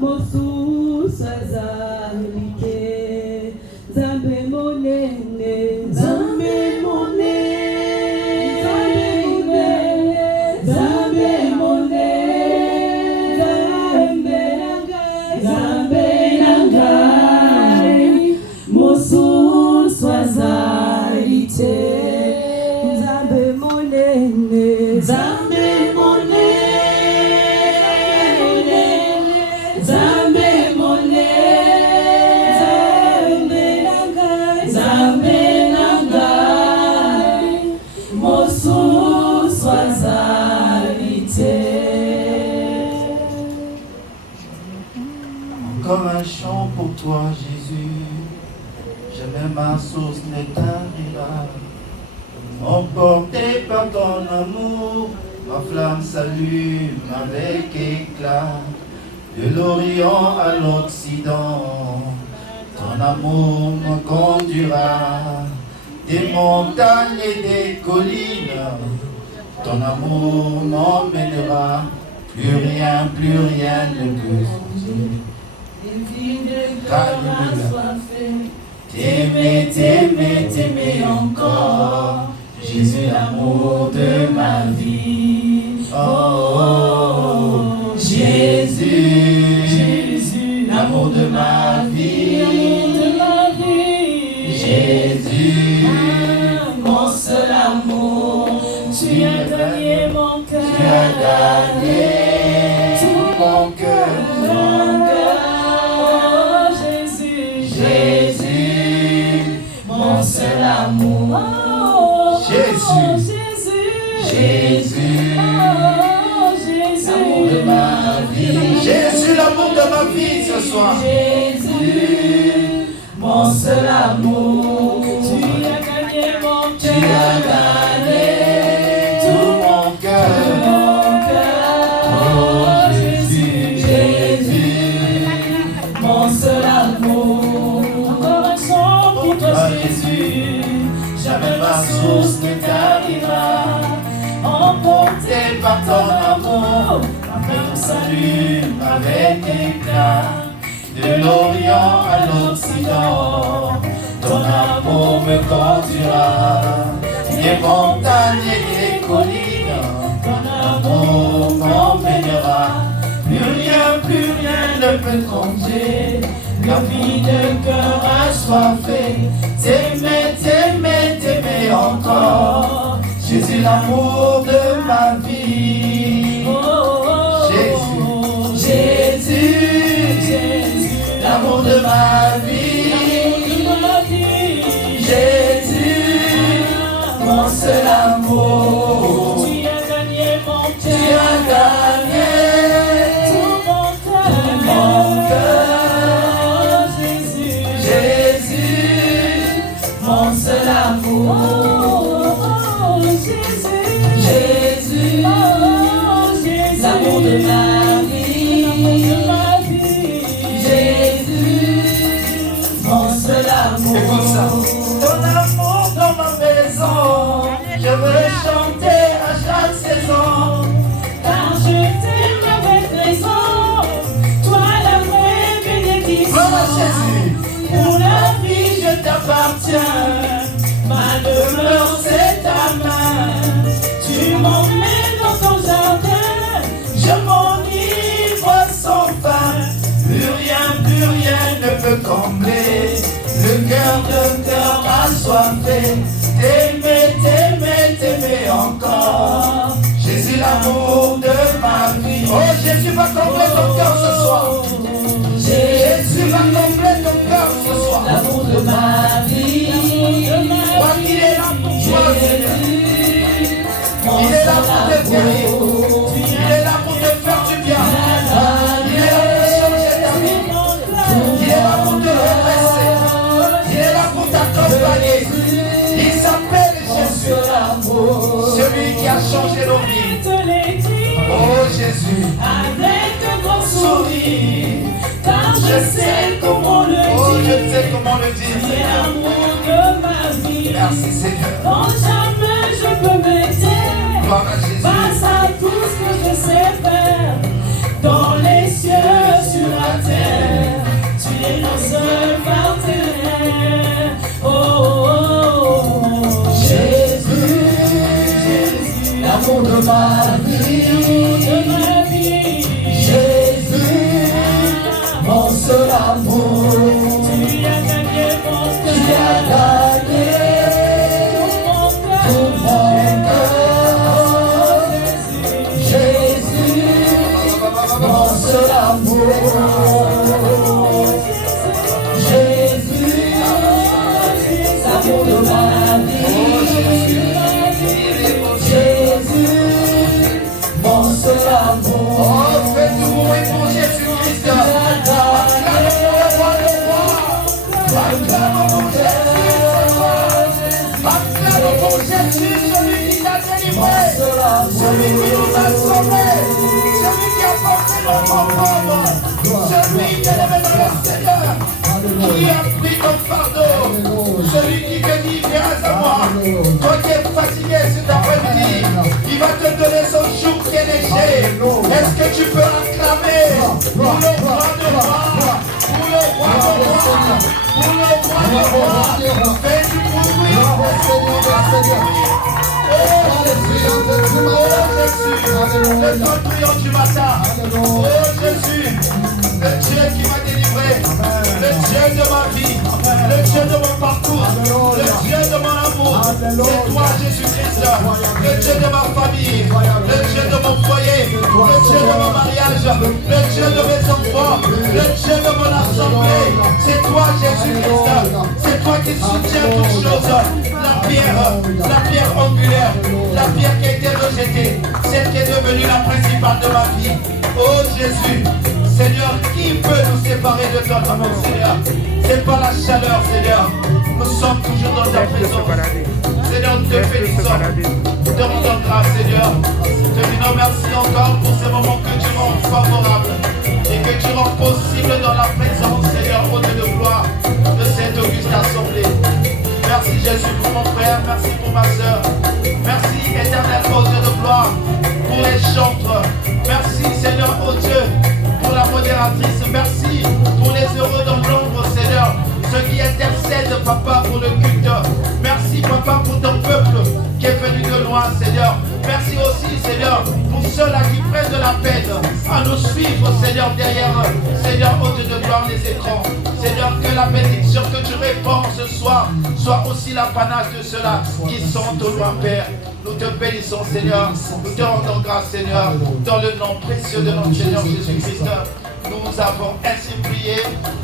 mosusu azalike. Nzambe monene, Nzambe monene, Nzambe monene, Nzambe nangai, mosusu azalite. Nzambe monene, Nzambe monene, Nzambe monene, Nzambe nangai, mosusu azalite. Encore un chant pour toi, Jésus. Jamais ma source ne tarira. Emporté par ton amour, ma flamme s'allume avec éclat. De l'Orient à l'Occident, ton amour me conduira. Des montagnes et des collines, ton amour m'emmènera. Plus rien ne peut changer. T'aimer, t'aimer, t'aimer encore. Jésus, l'amour de ma vie. Oh, oh, oh. Jésus, l'amour de ma vie. Jésus, mon seul amour. Tu as gagné mon cœur. Tu as gagné tout mon cœur. Mon seul amour, Jésus, l'amour de ma vie, Jésus, l'amour de ma vie ce soir, Jésus, mon seul amour, tu as gagné mon cœur, tu as gagné tout mon cœur, oh Jésus, mon seul amour. Jésus, jamais ma source ne tarira. Emporté par ton amour, ma flamme s'allume avec éclat. De l'Orient à l'Occident, ton amour me conduira. Des montagnes et des collines, ton amour m'emmènera. Plus rien ne peut changer. La vie de cœur assoiffé, t'aimer, t'aimer, t'aimer encore. Jésus, l'amour de ma vie. Jésus, l'amour de ma vie. Jésus, mon seul amour. Tu as gagné mon cœur. Tu as gagné tout mon cœur. Mon seul amour, Jésus, l'amour de ma vie, Jésus, mon seul amour. Écoute ça. Ton amour dans ma maison, je veux chanter à chaque saison, car je t'aime avec raison, toi la vraie bénédiction. Pour la vie je t'appartiens, ma demeure c'est ta main. Tu m'emmènes dans ton jardin, je m'enivre sans fin. Plus rien ne peut combler le cœur de cœur assoiffé. T'aimer, t'aimer, t'aimer encore. Jésus, l'amour de ma vie. Oh, Jésus va combler ton cœur ce soir. Jésus va combler ton cœur ce soir. L'amour de ma vie. Crois qu'il est là pour toi, Seigneur. Il est là pour te guérir. Il est là pour te faire du bien. Il est là pour changer ta vie. Il est là pour te redresser. Il est là pour t'accompagner. Il s'appelle Jésus, celui qui a changé nos vies. Oh Jésus, avec un grand sourire, car je sais comment le dire. Oh, je sais comment le dire. C'est l'amour de ma vie. Merci Seigneur. Quand jamais je peux me taire face à tout ce que je sais faire dans les cieux. mon seul amour. Jésus, l'amour de ma vie. Jésus, mon seul amour. Oh, faites du bruit pour Jésus-Christ. Acclamons le roi des rois. Acclamons pour Jésus. Acclamons pour Jésus, celui qui t'a délivré, celui qui nous a sauvés, celui qui a porté notre pauvre, celui qui est levé dans le Seigneur, qui a pris ton fardeau, celui qui te dit viens à moi. Toi qui es fatigué cet après-midi, il va te donner son joug qui est léger. Est-ce que tu peux acclamer pour le roi de roi, pour le roi de roi, pour le roi de roi? Fais du bruit, le temps priant du matin. Oh Jésus, le Dieu qui m'a délivré, le Dieu de ma vie, le Dieu de mon parcours, le Dieu de mon amour. C'est toi Jésus-Christ, le Dieu de ma famille, le Dieu de mon foyer, le Dieu de mon mariage, le Dieu de mes enfants, le Dieu de mon assemblée. C'est toi Jésus-Christ, c'est toi qui soutiens toutes choses. La pierre angulaire, la pierre qui a été rejetée, celle qui est devenue la principale de ma vie. Oh Jésus, Seigneur, qui peut nous séparer de ton amour, Seigneur? C'est pas la chaleur, Seigneur. Nous sommes toujours dans ta présence. Seigneur, nous te bénissons. Nous te rendons grâce, Seigneur. Te disons merci encore pour ces moments que tu rends favorables et que tu rends possible dans la présence, Seigneur, au Dieu de gloire de cette auguste assemblée. Merci Jésus pour mon frère, merci pour ma soeur. Merci éternel au Dieu de gloire pour les chantres. Merci Seigneur au Dieu pour la modératrice. Merci pour les heureux dans l'ombre Seigneur. Ceux qui intercèdent Papa pour le culte. Merci Papa pour ton peuple qui est venu de loin Seigneur. Merci aussi Seigneur pour ceux-là qui prennent de la peine à nous suivre Seigneur derrière Seigneur au Dieu de gloire les écrans. Seigneur, que la bénédiction que tu répands ce soir soit aussi l'apanage de ceux-là qui sont au loin, Père. Nous te bénissons, Seigneur. Nous te rendons grâce, Seigneur, dans le nom précieux de notre Seigneur Jésus-Christ. Nous avons ainsi prié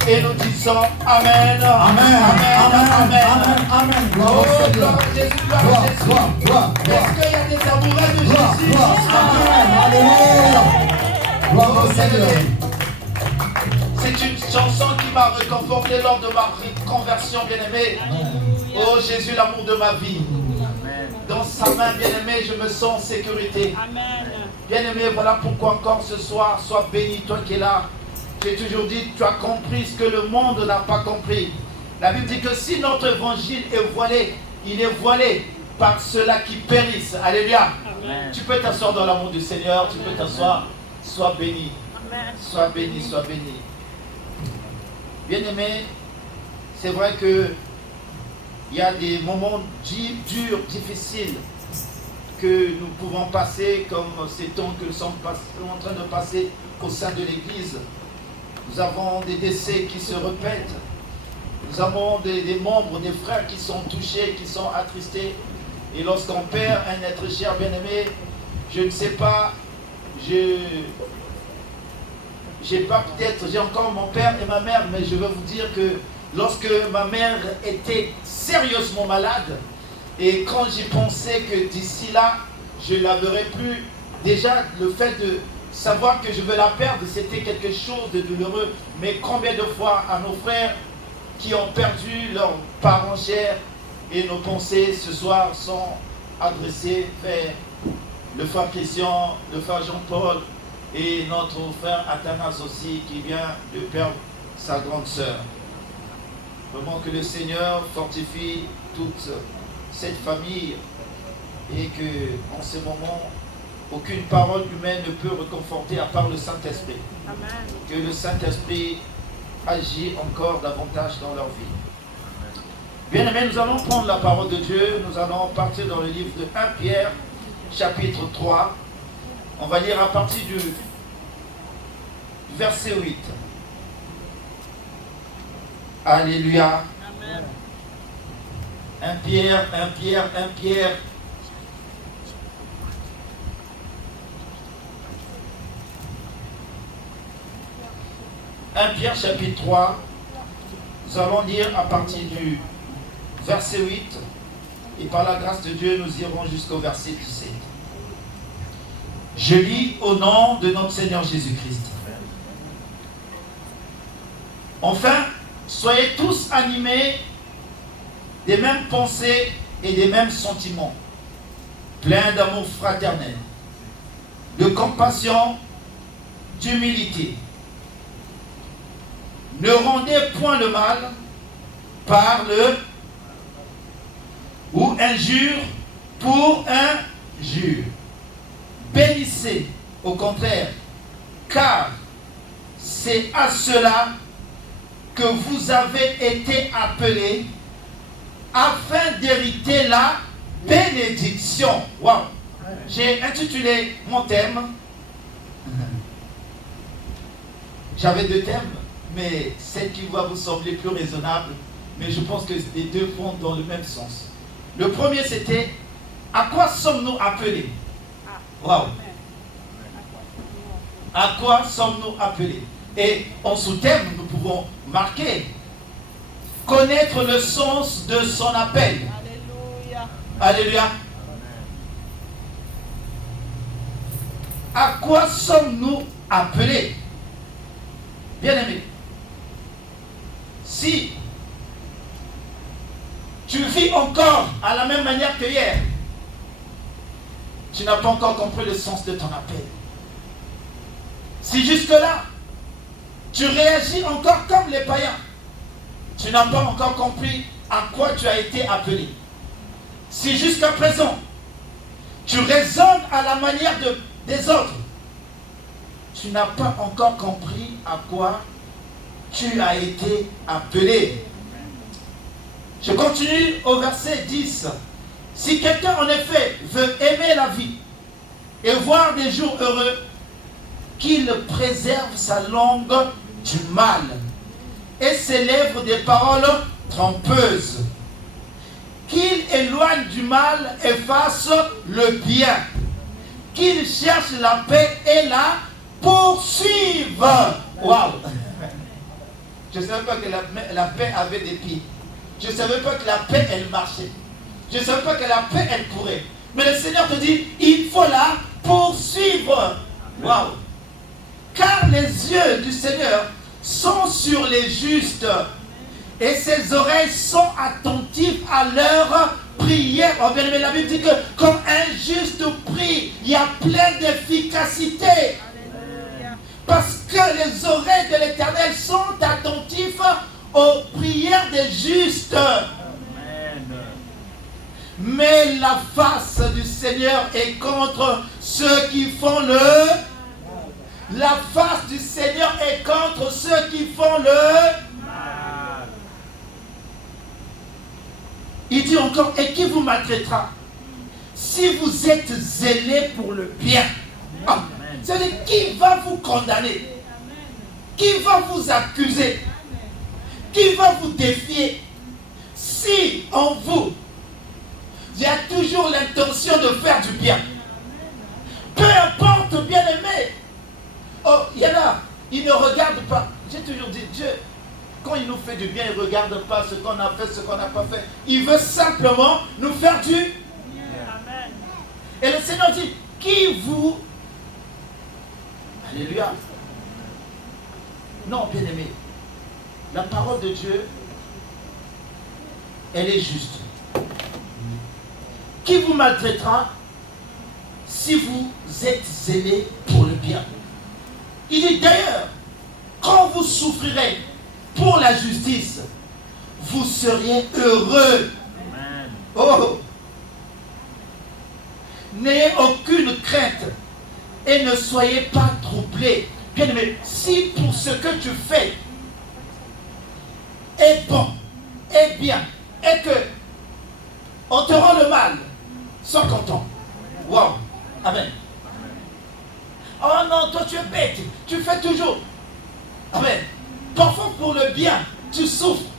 et nous disons Amen. Amen. Amen. Amen. Amen. Oh, gloire à Jésus, gloire à Jésus. Est-ce qu'il y a des amoureux de Jésus? Amen. Alléluia. Gloire au Seigneur. C'est une chanson qui m'a réconforté lors de ma conversion, bien-aimé. Oh Jésus, l'amour de ma vie. Dans sa main, bien-aimé, je me sens en sécurité. Bien-aimé, voilà pourquoi encore ce soir, sois béni, toi qui es là. J'ai toujours dit, tu as compris ce que le monde n'a pas compris. La Bible dit que si notre évangile est voilé, il est voilé par ceux-là qui périssent. Alléluia. Amen. Tu peux t'asseoir dans l'amour du Seigneur, tu peux t'asseoir. Sois béni. Amen. Sois béni, sois béni. Bien-aimé, c'est vrai que il y a des moments durs, difficiles que nous pouvons passer, comme ces temps que nous sommes en train de passer au sein de l'Église. Nous avons des décès qui se répètent. Nous avons des membres, des frères qui sont touchés, qui sont attristés. Et lorsqu'on perd un être cher, bien-aimé, je ne sais pas, j'ai encore mon père et ma mère, mais je veux vous dire que lorsque ma mère était sérieusement malade, et quand j'y pensais que d'ici là, je ne la verrai plus, déjà le fait de savoir que je vais la perdre, c'était quelque chose de douloureux. Mais combien de fois à nos frères qui ont perdu leurs parents chers, et nos pensées ce soir sont adressées vers le frère Christian, le frère Jean-Paul, et notre frère Athanas aussi qui vient de perdre sa grande sœur. Vraiment que le Seigneur fortifie toute cette famille et que en ce moment, aucune parole humaine ne peut réconforter à part le Saint-Esprit. Amen. Que le Saint-Esprit agit encore davantage dans leur vie. Bien aimés, nous allons prendre la parole de Dieu. Nous allons partir dans le livre de 1 Pierre, chapitre 3. On va lire à partir du verset 8. Alléluia. Amen. 1 Pierre. 1 Pierre chapitre 3, nous allons lire à partir du verset 8 et par la grâce de Dieu, nous irons jusqu'au verset 17. Je lis au nom de notre Seigneur Jésus-Christ. Enfin, soyez tous animés des mêmes pensées et des mêmes sentiments, pleins d'amour fraternel, de compassion, d'humilité. Ne rendez point le mal par le ou injure pour injure. Bénissez au contraire, car c'est à cela que vous avez été appelés afin d'hériter la bénédiction. Wow. J'ai intitulé mon thème. J'avais 2 thèmes, mais celle qui va vous sembler plus raisonnable, mais je pense que les 2 vont dans le même sens. Le premier, c'était à quoi sommes-nous appelés? Wow. À quoi sommes-nous appelés? Et en sous-thème, nous pouvons marquer connaître le sens de son appel. Alléluia. Alléluia. À quoi sommes-nous appelés? Bien-aimés, si tu vis encore à la même manière que hier, tu n'as pas encore compris le sens de ton appel. Si jusque-là, tu réagis encore comme les païens, tu n'as pas encore compris à quoi tu as été appelé. Si jusqu'à présent, tu raisonnes à la manière des autres, tu n'as pas encore compris à quoi tu as été appelé. Je continue au verset 10. Si quelqu'un en effet veut aimer la vie et voir des jours heureux, qu'il préserve sa langue du mal et ses lèvres des paroles trompeuses. Qu'il éloigne du mal et fasse le bien. Qu'il cherche la paix et la poursuive. Waouh! Je ne savais pas que la paix avait des pieds. Je ne savais pas que la paix, elle marchait. Je ne savais pas que la paix, elle courait. Mais le Seigneur te dit, il faut la poursuivre. Waouh! Car les yeux du Seigneur sont sur les justes et ses oreilles sont attentives à leur prière. Oh bien aimé, la Bible dit que comme un juste prie, il y a plein d'efficacité. Parce que les oreilles de l'Éternel sont attentives aux prières des justes. Mais la face du Seigneur est contre ceux qui font le... La face du Seigneur est contre ceux qui font le mal. Il dit encore, et qui vous maltraitera si vous êtes zélés pour le bien? C'est-à-dire, qui va vous condamner? Qui va vous accuser? Qui va vous défier? Si en vous, il y a toujours l'intention de faire du bien. Peu importe, bien aimé. Oh, il y en a, ils ne regardent pas. J'ai toujours dit, Dieu, quand il nous fait du bien, il ne regarde pas ce qu'on a fait, ce qu'on n'a pas fait. Il veut simplement nous faire du bien. Amen. Et le Seigneur dit, qui vous... Alléluia. Non, bien aimé, la parole de Dieu, elle est juste. Qui vous maltraitera si vous êtes zélés pour le bien? Il dit d'ailleurs, quand vous souffrirez pour la justice, vous seriez heureux. Amen. Oh! N'ayez aucune crainte et ne soyez pas troublés. Bien aimé, si pour ce que tu fais est bon, est bien, et que on te rend le mal, sois content. Wow! Amen. Oh non, toi tu es bête, tu fais toujours. Amen. Parfois pour le bien, tu souffres.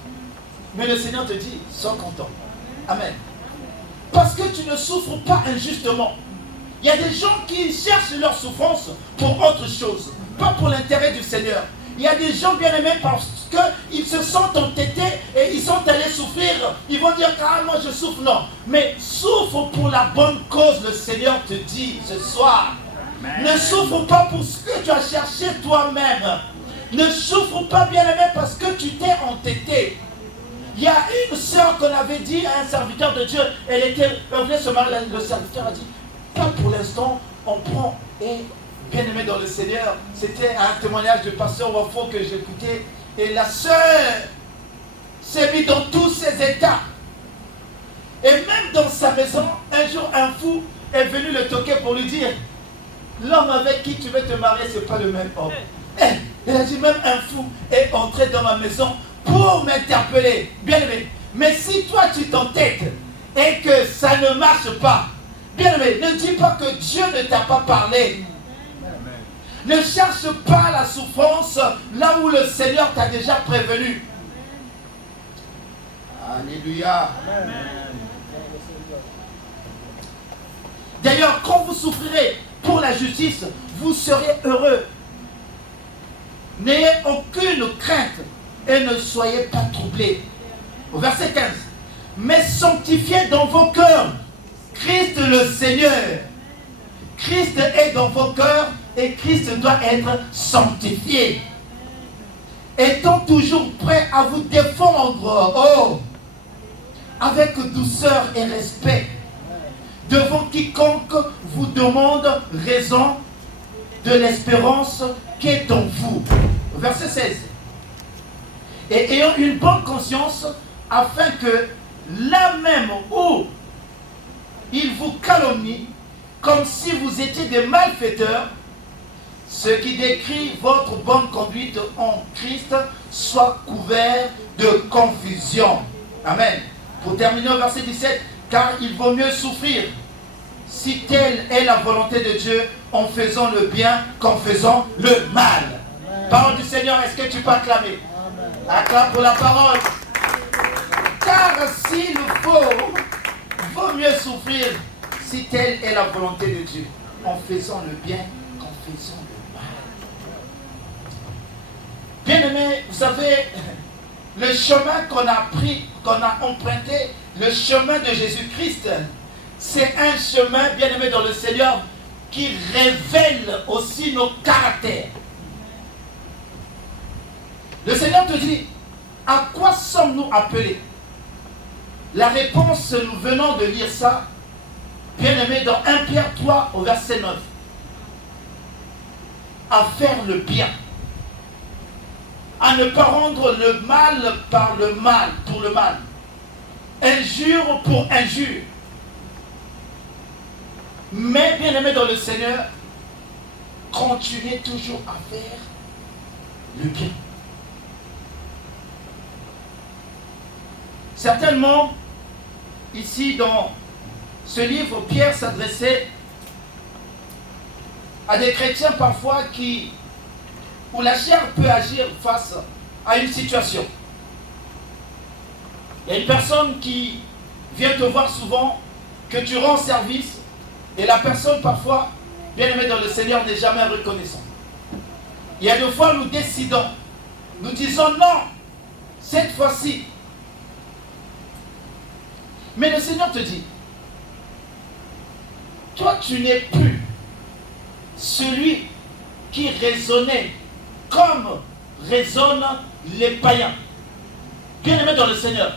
Mais le Seigneur te dit, sois content. Amen. Parce que tu ne souffres pas injustement. Il y a des gens qui cherchent leur souffrance pour autre chose, pas pour l'intérêt du Seigneur. Il y a des gens bien aimés parce qu'ils se sentent entêtés et ils sont allés souffrir. Ils vont dire, ah moi je souffre, non. Mais souffre pour la bonne cause, le Seigneur te dit ce soir. Amen. Ne souffre pas pour ce que tu as cherché toi-même. Ne souffre pas bien aimé parce que tu t'es entêté. Il y a une sœur qu'on avait dit à un serviteur de Dieu, elle venait se marier, le serviteur a dit, pas pour l'instant, on prend et bien aimé dans le Seigneur, c'était un témoignage de pasteur Wafo que j'écoutais, et la sœur s'est mise dans tous ses états. Et même dans sa maison, un jour, un fou est venu le toquer pour lui dire, l'homme avec qui tu veux te marier, ce n'est pas le même homme. Elle a dit, même un fou est entré dans ma maison pour m'interpeller. Bien aimé, mais si toi tu t'entêtes et que ça ne marche pas, bien aimé, ne dis pas que Dieu ne t'a pas parlé. Ne cherche pas la souffrance là où le Seigneur t'a déjà prévenu. Alléluia. D'ailleurs, quand vous souffrirez pour la justice, vous serez heureux. N'ayez aucune crainte et ne soyez pas troublés. Au verset 15. Mais sanctifiez dans vos cœurs Christ le Seigneur. Christ est dans vos cœurs et Christ doit être sanctifié. Étant toujours prêt à vous défendre, avec douceur et respect, devant quiconque vous demande raison de l'espérance qui est en vous. Verset 16. Et ayant une bonne conscience, afin que là même où il vous calomnie, comme si vous étiez des malfaiteurs, ce qui décrit votre bonne conduite en Christ soit couvert de confusion. Amen. Pour terminer au verset 17, car il vaut mieux souffrir, si telle est la volonté de Dieu, en faisant le bien qu'en faisant le mal. Amen. Parole du Seigneur, est-ce que tu peux acclamer? Acclame pour la parole. Car s'il vaut mieux souffrir, si telle est la volonté de Dieu, en faisant le bien qu'en faisant le mal. Bien-aimés, vous savez, le chemin qu'on a pris, qu'on a emprunté, le chemin de Jésus-Christ, c'est un chemin, bien-aimé dans le Seigneur, qui révèle aussi nos caractères. Le Seigneur te dit, à quoi sommes-nous appelés? La réponse, nous venons de lire ça, bien-aimé, dans 1 Pierre 3 au verset 9. À faire le bien. À ne pas rendre le mal par le mal, pour le mal. Injure pour injure. Mais, bien-aimé dans le Seigneur, continuez toujours à faire le bien. Certainement, ici dans ce livre, Pierre s'adressait à des chrétiens parfois où la chair peut agir face à une situation. Il y a une personne qui vient te voir souvent, que tu rends service, et la personne parfois, bien aimée dans le Seigneur, n'est jamais reconnaissante. Il y a des fois, nous décidons, nous disons non, cette fois-ci. Mais le Seigneur te dit, toi tu n'es plus celui qui raisonnait comme raisonnent les païens. Bien aimé dans le Seigneur.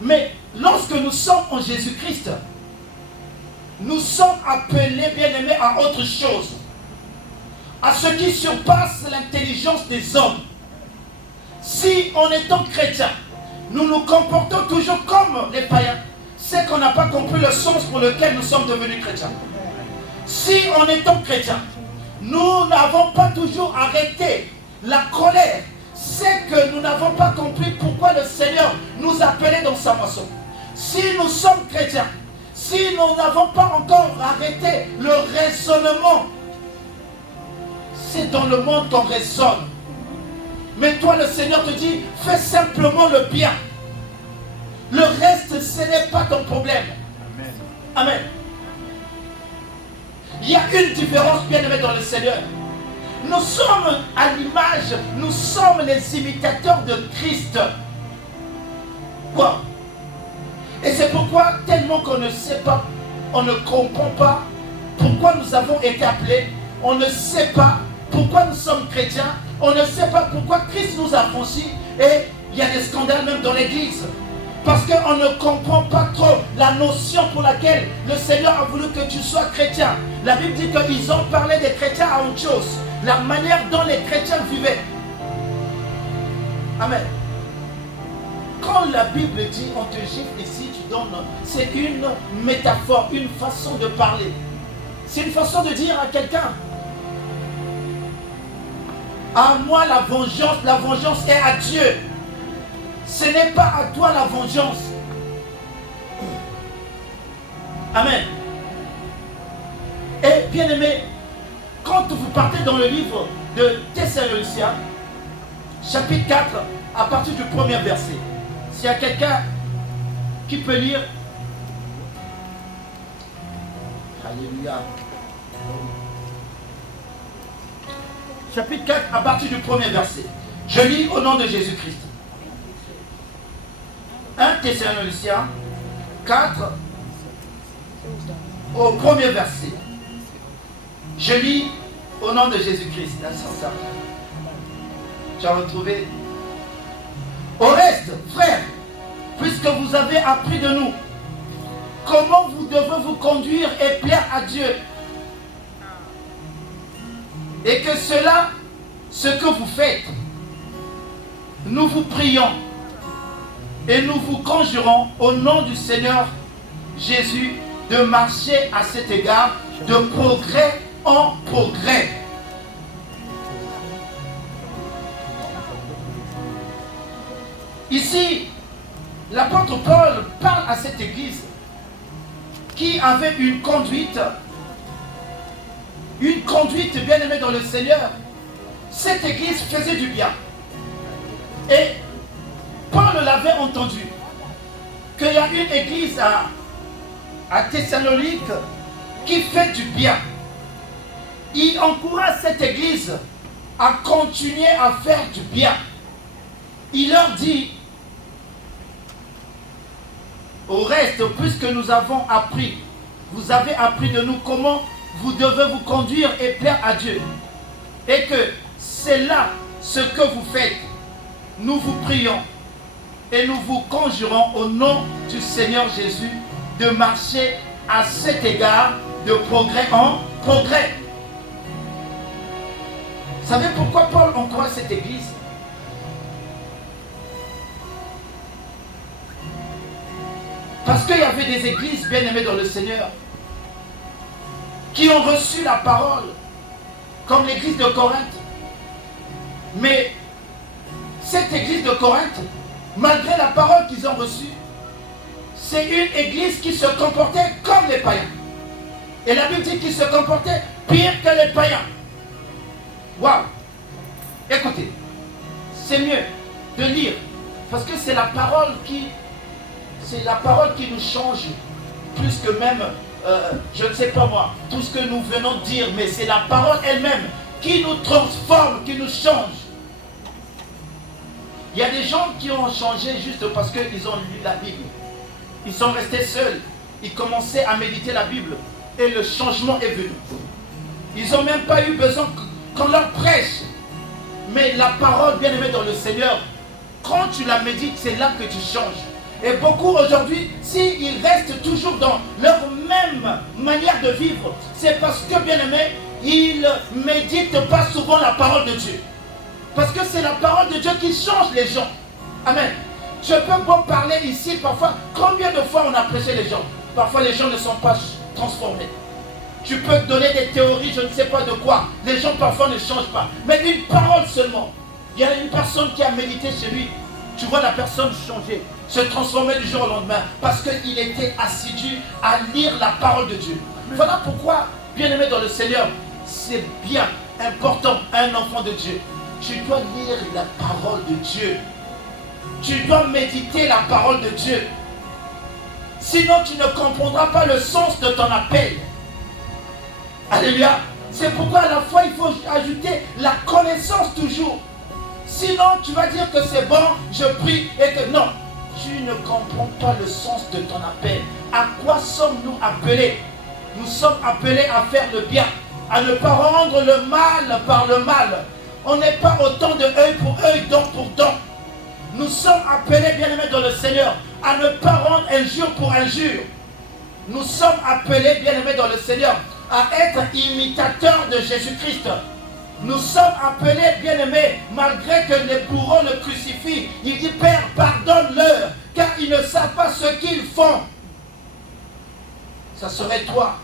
Mais lorsque nous sommes en Jésus-Christ, nous sommes appelés, bien aimés, à autre chose. À ce qui surpasse l'intelligence des hommes. Si en étant chrétiens, nous nous comportons toujours comme les païens, c'est qu'on n'a pas compris le sens pour lequel nous sommes devenus chrétiens. Si en étant chrétiens, nous n'avons pas toujours arrêté la colère, c'est que nous n'avons pas compris pourquoi le Seigneur nous appelait dans sa moisson. Si nous sommes chrétiens, si nous n'avons pas encore arrêté le raisonnement, c'est dans le monde qu'on raisonne. Mais toi, le Seigneur te dit, fais simplement le bien. Le reste, ce n'est pas ton problème. Amen. Amen. Il y a une différence, bien aimé dans le Seigneur. Nous sommes à l'image, nous sommes les imitateurs de Christ. Quoi? Et c'est pourquoi, tellement qu'on ne sait pas, on ne comprend pas pourquoi nous avons été appelés, on ne sait pas pourquoi nous sommes chrétiens, on ne sait pas pourquoi Christ nous a franchis, et il y a des scandales même dans l'église. Parce qu'on ne comprend pas trop la notion pour laquelle le Seigneur a voulu que tu sois chrétien. La Bible dit qu'ils ont parlé des chrétiens à autre chose. La manière dont les chrétiens vivaient. Amen. Quand la Bible dit on te gifle ici, tu donnes, c'est une métaphore, une façon de parler. C'est une façon de dire à quelqu'un, à moi la vengeance est à Dieu. Ce n'est pas à toi la vengeance. Amen. Et bien aimé, quand vous partez dans le livre de Thessaloniciens, chapitre 4, à partir du premier verset, s'il y a quelqu'un qui peut lire, alléluia. Chapitre 4, à partir du premier verset. Je lis au nom de Jésus-Christ. 1 Thessaloniciens 4, au premier verset. Je lis au nom de Jésus-Christ. Tu as retrouvé. Au reste, frères, puisque vous avez appris de nous comment vous devez vous conduire et plaire à Dieu, et que cela, ce que vous faites, nous vous prions et nous vous conjurons au nom du Seigneur Jésus de marcher à cet égard de progrès en progrès. Ici, l'apôtre Paul parle à cette église qui avait une conduite bien aimée dans le Seigneur. Cette église faisait du bien. Et Paul l'avait entendu, qu'il y a une église à Thessalonique qui fait du bien. Il encourage cette église à continuer à faire du bien. Il leur dit, au reste, puisque nous avons appris, vous avez appris de nous comment vous devez vous conduire et plaire à Dieu. Et que c'est là ce que vous faites. Nous vous prions et nous vous conjurons au nom du Seigneur Jésus de marcher à cet égard de progrès en progrès. Vous savez pourquoi Paul encourage cette église? Parce qu'il y avait des églises bien aimées dans le Seigneur qui ont reçu la parole, comme l'église de Corinthe. Mais cette église de Corinthe, malgré la parole qu'ils ont reçue, c'est une église qui se comportait comme les païens. Et la Bible dit qu'ils se comportaient pire que les païens. Waouh! Écoutez, c'est mieux de lire, parce que c'est la parole qui nous change, plus que même, je ne sais pas moi, tout ce que nous venons de dire, mais c'est la parole elle-même qui nous transforme, qui nous change. Il y a des gens qui ont changé juste parce qu'ils ont lu la Bible. Ils sont restés seuls, ils commençaient à méditer la Bible et le changement est venu. Ils n'ont même pas eu besoin qu'on leur prêche. Mais la parole bien aimée dans le Seigneur, quand tu la médites, c'est là que tu changes. Et beaucoup aujourd'hui, s'ils restent toujours dans leur même manière de vivre, c'est parce que, bien aimé, ils ne méditent pas souvent la parole de Dieu. Parce que c'est la parole de Dieu qui change les gens. Amen. Je peux pas parler ici parfois. Combien de fois on a prêché les gens? Parfois les gens ne sont pas transformés. Tu peux donner des théories, je ne sais pas de quoi. Les gens parfois ne changent pas. Mais une parole seulement. Il y a une personne qui a médité chez lui. Tu vois la personne changer, se transformer du jour au lendemain. Parce qu'il était assidu à lire la parole de Dieu. Voilà pourquoi, bien aimé dans le Seigneur, c'est bien important, un enfant de Dieu. Tu dois lire la parole de Dieu. Tu dois méditer la parole de Dieu. Sinon, tu ne comprendras pas le sens de ton appel. Alléluia. C'est pourquoi à la foi, il faut ajouter la connaissance toujours. Sinon, tu vas dire que c'est bon, je prie et que non. Tu ne comprends pas le sens de ton appel. À quoi sommes-nous appelés? Nous sommes appelés à faire le bien, à ne pas rendre le mal par le mal. On n'est pas autant de œil pour œil, dent pour dent. Nous sommes appelés, bien-aimés dans le Seigneur, à ne pas rendre injure pour injure. Nous sommes appelés, bien-aimés dans le Seigneur, à être imitateurs de Jésus-Christ. Nous sommes appelés, bien-aimés, malgré que les bourreaux le crucifient. Il dit, Père, pardonne-leur, car ils ne savent pas ce qu'ils font. Ça serait toi.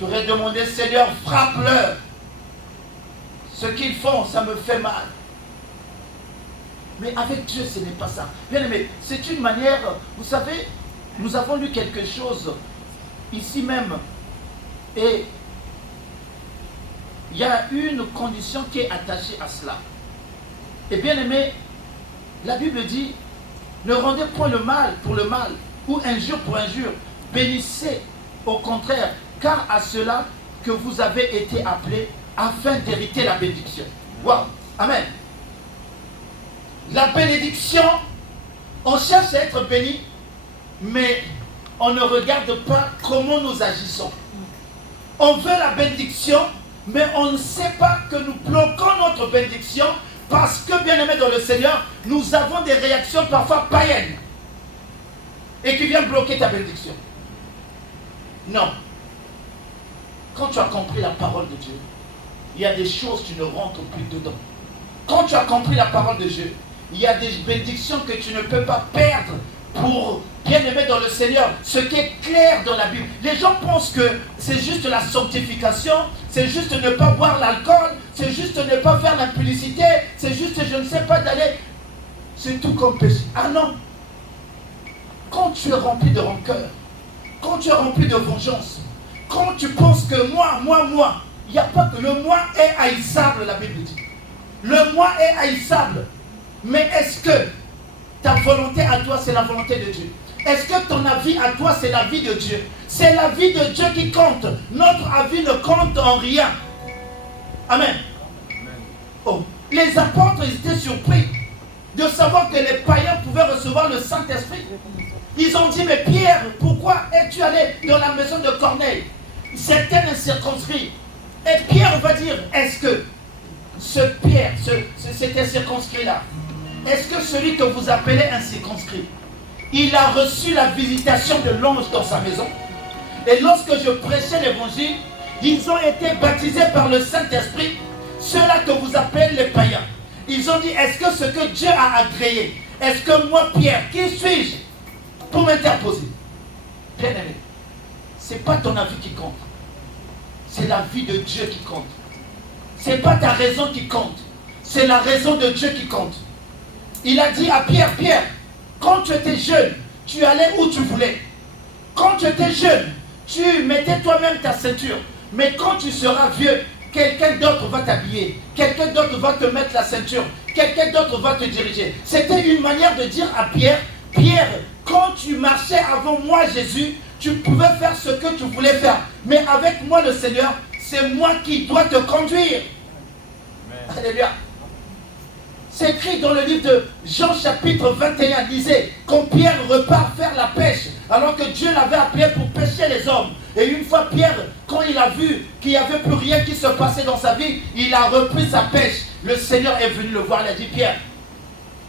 J'aurais demandé, Seigneur, frappe-leur. Ce qu'ils font, ça me fait mal. Mais avec Dieu, ce n'est pas ça. Bien-aimés, c'est une manière, vous savez, nous avons lu quelque chose ici même. Et il y a une condition qui est attachée à cela. Et bien aimé, la Bible dit, ne rendez point le mal pour le mal, ou injure pour injure. Bénissez au contraire, car à cela que vous avez été appelés, afin d'hériter la bénédiction. Wow. Amen. La bénédiction, on cherche à être béni, mais on ne regarde pas comment nous agissons. On veut la bénédiction, mais on ne sait pas que nous bloquons notre bénédiction parce que, bien aimé dans le Seigneur, nous avons des réactions parfois païennes et qui viennent bloquer ta bénédiction. Non. Quand tu as compris la parole de Dieu, il y a des choses que tu ne rentres plus dedans. Quand tu as compris la parole de Dieu, il y a des bénédictions que tu ne peux pas perdre pour bien aimer dans le Seigneur, ce qui est clair dans la Bible. Les gens pensent que c'est juste la sanctification, c'est juste ne pas boire l'alcool, c'est juste ne pas faire l'impudicité, c'est juste je ne sais pas d'aller. C'est tout comme péché. Ah non. Quand tu es rempli de rancœur, quand tu es rempli de vengeance, quand tu penses que moi, il n'y a pas que le moi est haïssable, la Bible dit. Le moi est haïssable. Mais est-ce que ta volonté à toi, c'est la volonté de Dieu? Est-ce que ton avis à toi, c'est la vie de Dieu? C'est la vie de Dieu qui compte. Notre avis ne compte en rien. Amen. Oh. Les apôtres, ils étaient surpris de savoir que les païens pouvaient recevoir le Saint-Esprit. Ils ont dit, mais Pierre, pourquoi es-tu allé dans la maison de Corneille? C'était incirconscrit. Et Pierre va dire, est-ce que ce Pierre, cet incirconscrit-là, est-ce que celui que vous appelez incirconscrit, il a reçu la visitation de l'ange dans sa maison? Et lorsque je prêchais l'évangile, ils ont été baptisés par le Saint-Esprit, ceux-là que vous appelez les païens. Ils ont dit, est-ce que ce que Dieu a agréé, est-ce que moi, Pierre, qui suis-je pour m'interposer? Bien aimé, ce n'est pas ton avis qui compte. C'est la vie de Dieu qui compte. Ce n'est pas ta raison qui compte. C'est la raison de Dieu qui compte. Il a dit à Pierre, Pierre, quand tu étais jeune, tu allais où tu voulais. Quand tu étais jeune, tu mettais toi-même ta ceinture. Mais quand tu seras vieux, quelqu'un d'autre va t'habiller. Quelqu'un d'autre va te mettre la ceinture. Quelqu'un d'autre va te diriger. C'était une manière de dire à Pierre, Pierre, quand tu marchais avant moi, Jésus, tu pouvais faire ce que tu voulais faire. Mais avec moi, le Seigneur, c'est moi qui dois te conduire. Amen. Alléluia. C'est écrit dans le livre de Jean chapitre 21, disait, quand Pierre repart faire la pêche, alors que Dieu l'avait appelé pour pêcher les hommes. Et une fois Pierre, quand il a vu qu'il n'y avait plus rien qui se passait dans sa vie, il a repris sa pêche. Le Seigneur est venu le voir, il a dit, Pierre,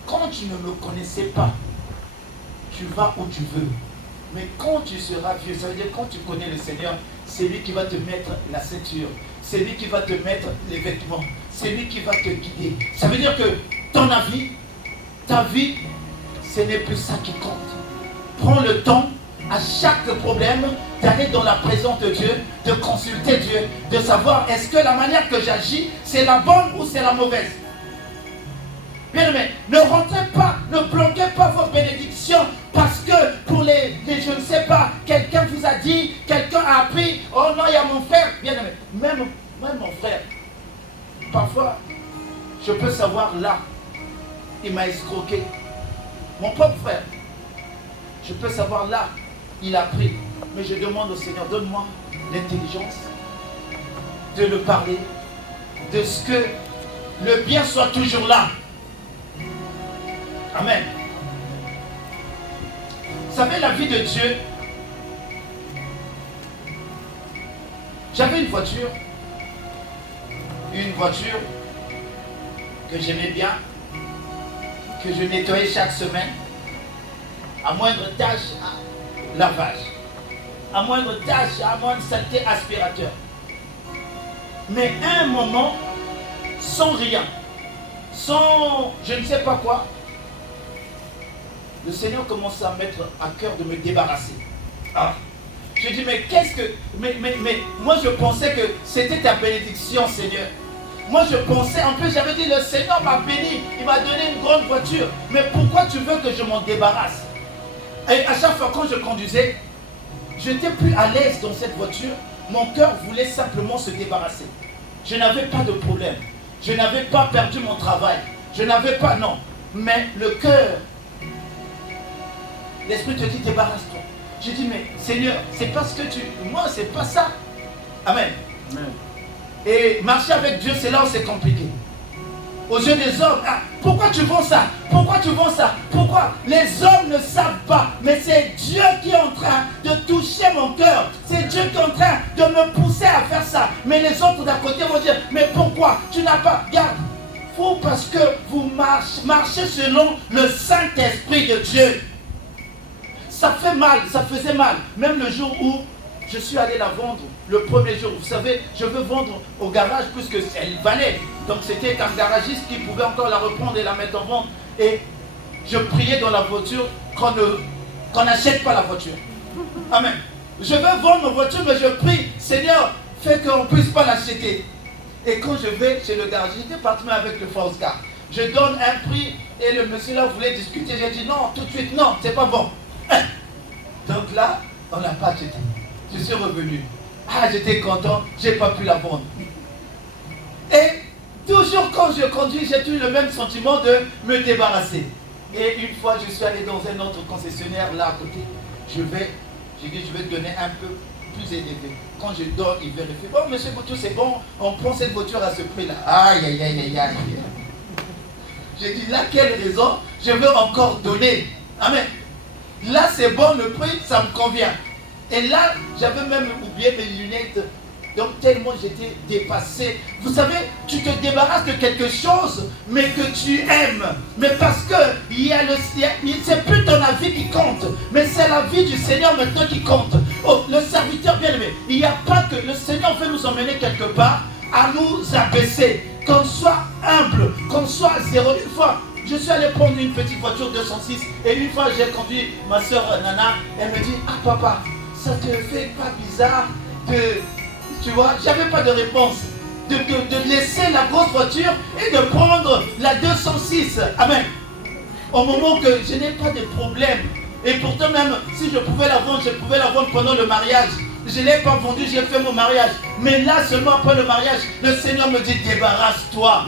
quand tu ne me connaissais pas, tu vas où tu veux. Mais quand tu seras vieux, ça veut dire quand tu connais le Seigneur, c'est lui qui va te mettre la ceinture. C'est lui qui va te mettre les vêtements. C'est lui qui va te guider. Ça veut dire que ton avis, ta vie, ce n'est plus ça qui compte. Prends le temps à chaque problème d'aller dans la présence de Dieu, de consulter Dieu, de savoir est-ce que la manière que j'agis, c'est la bonne ou c'est la mauvaise. Bien aimé, ne rentrez pas, ne bloquez pas vos bénédictions parce que pour les je ne sais pas, quelqu'un vous a dit, quelqu'un a appris, oh non, il y a mon frère. Bien aimé, même mon frère, parfois, je peux savoir là, il m'a escroqué. Mon propre frère, je peux savoir là, il a pris. Mais je demande au Seigneur, donne-moi l'intelligence, de le parler, de ce que le bien soit toujours là. Amen. Vous savez, la vie de Dieu, j'avais une voiture que j'aimais bien, que je nettoyais chaque semaine, à moindre tâche, lavage, à moindre tâche, à moindre saleté, aspirateur. Mais à un moment, sans rien, sans je ne sais pas quoi, le Seigneur commence à mettre à cœur de me débarrasser. Ah. Je dis, mais qu'est-ce que... Mais moi je pensais que c'était ta bénédiction, Seigneur. Moi je pensais, en plus j'avais dit, le Seigneur m'a béni, il m'a donné une grande voiture. Mais pourquoi tu veux que je m'en débarrasse? Et à chaque fois quand je conduisais, je n'étais plus à l'aise dans cette voiture. Mon cœur voulait simplement se débarrasser. Je n'avais pas de problème. Je n'avais pas perdu mon travail. Je n'avais pas, non. Mais le cœur, l'esprit te dit, débarrasse-toi. J'ai dit, mais Seigneur, c'est parce que tu... Moi, c'est pas ça. Amen. Amen. Et marcher avec Dieu, c'est là où c'est compliqué. Aux yeux des hommes, ah, pourquoi tu vends ça? Pourquoi tu vends ça? Pourquoi? Les hommes ne savent pas. Mais c'est Dieu qui est en train de toucher mon cœur. C'est Dieu qui est en train de me pousser à faire ça. Mais les autres d'à côté vont dire, mais pourquoi? Tu n'as pas... Garde. Faut parce que vous marchez selon le Saint-Esprit de Dieu. Ça fait mal, ça faisait mal. Même le jour où je suis allé la vendre, le premier jour, vous savez, je veux vendre au garage puisque elle valait. Donc c'était un garagiste qui pouvait encore la reprendre et la mettre en vente. Et je priais dans la voiture qu'on n'achète pas la voiture. Amen. Je veux vendre ma voiture, mais je prie, Seigneur, fais qu'on ne puisse pas l'acheter. Et quand je vais chez le garagiste, j'étais parti avec le force car. Je donne un prix et le monsieur là voulait discuter. J'ai dit non, tout de suite, non, c'est pas bon. Donc là, on n'a pas acheté. Je suis revenu. Ah, j'étais content, j'ai pas pu la vendre. Et toujours quand je conduis, j'ai eu le même sentiment de me débarrasser. Et une fois, je suis allé dans un autre concessionnaire là à côté. J'ai dit, je vais te donner un peu plus élevé. Quand je donne, il vérifie. Bon, monsieur Boutou, c'est bon, on prend cette voiture à ce prix-là. Aïe, aïe, aïe, aïe, aïe. J'ai dit, là, quelle raison je veux encore donner? Amen. Là, c'est bon, le prix, ça me convient. Et là, j'avais même oublié mes lunettes. Donc, tellement j'étais dépassé. Vous savez, tu te débarrasses de quelque chose, mais que tu aimes. Mais parce que c'est plus ton avis qui compte, mais c'est la vie du Seigneur maintenant qui compte. Oh, le serviteur bien-aimé, il n'y a pas que le Seigneur veut nous emmener quelque part à nous abaisser. Qu'on soit humble, qu'on soit zéro. Une fois, je suis allé prendre une petite voiture 206 et une fois j'ai conduit ma soeur Nana, elle me dit, ah papa, ça te fait pas bizarre de, tu vois, j'avais pas de réponse, de laisser la grosse voiture et de prendre la 206, amen, au moment que je n'ai pas de problème. Et pourtant même, si je pouvais la vendre, je pouvais la vendre pendant le mariage. Je ne l'ai pas vendue, j'ai fait mon mariage. Mais là seulement après le mariage, le Seigneur me dit, débarrasse-toi.